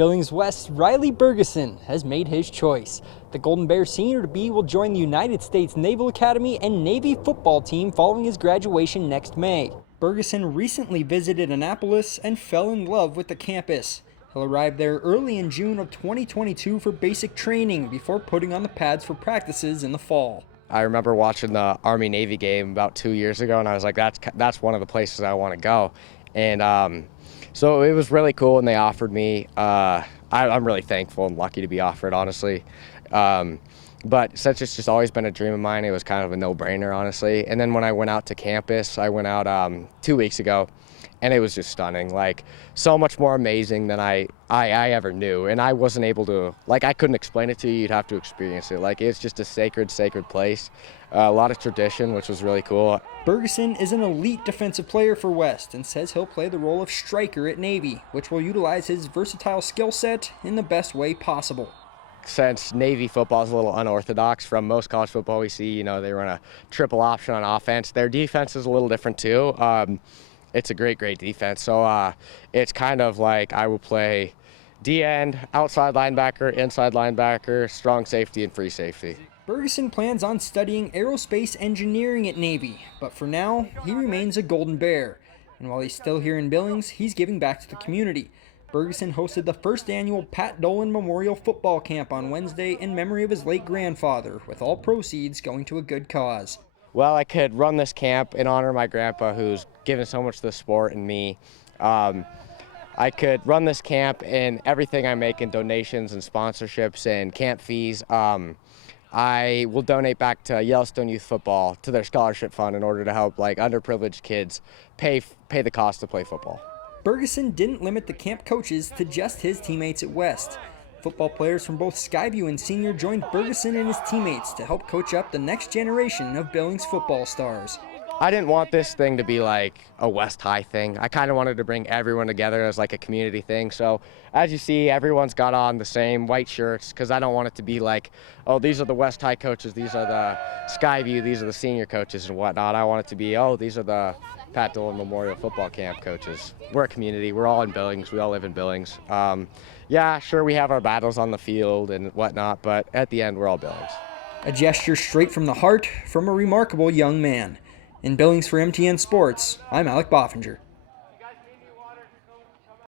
Billings West's Riley Bergeson has made his choice. The Golden Bear senior-to-be will join the United States Naval Academy and Navy football team following his graduation next May. Bergeson recently visited Annapolis and fell in love with the campus. He'll arrive there early in June of 2022 for basic training before putting on the pads for practices in the fall. I remember watching the Army-Navy game about 2 years ago, and I was like, that's one of the places I want to go. And so it was really cool, and they offered me. I'm really thankful and lucky to be offered, honestly. But since it's just always been a dream of mine, it was kind of a no-brainer, honestly. And then when I went out to campus, I went out 2 weeks ago, and it was just stunning. Like, so much more amazing than I ever knew. And I wasn't able to, like, I couldn't explain it to you. You'd have to experience it. Like, it's just a sacred place. A lot of tradition, which was really cool. Bergeson is an elite defensive player for West and says he'll play the role of striker at Navy, which will utilize his versatile skill set in the best way possible. Since Navy football is a little unorthodox from most college football we see, you know, they run a triple option on offense. Their defense is a little different too. It's a great defense. So it's kind of like I will play D-end, outside linebacker, inside linebacker, strong safety, and free safety. Bergeson plans on studying aerospace engineering at Navy, but for now, he remains a Golden Bear. And while he's still here in Billings, he's giving back to the community. Bergeson hosted the first annual Pat Dolan Memorial Football Camp on Wednesday in memory of his late grandfather, with all proceeds going to a good cause. Well, I could run this camp in honor of my grandpa, who's given so much to the sport and me. I could run this camp, and everything I make in donations and sponsorships and camp fees, I will donate back to Yellowstone Youth Football, to their scholarship fund, in order to help like underprivileged kids pay the cost to play football. Bergeson didn't limit the camp coaches to just his teammates at West. Football players from both Skyview and Senior joined Bergeson and his teammates to help coach up the next generation of Billings football stars. I didn't want this thing to be like a West High thing. I kind of wanted to bring everyone together as like a community thing. So as you see, everyone's got on the same white shirts because I don't want it to be like, oh, these are the West High coaches, these are the Skyview, these are the senior coaches and whatnot. I want it to be, oh, these are the Pat Dolan Memorial Football Camp coaches. We're a community. We're all in Billings. We all live in Billings. Yeah, sure, we have our battles on the field and whatnot, but at the end, we're all Billings. A gesture straight from the heart from a remarkable young man. In Billings for MTN Sports, I'm Alec Boffinger.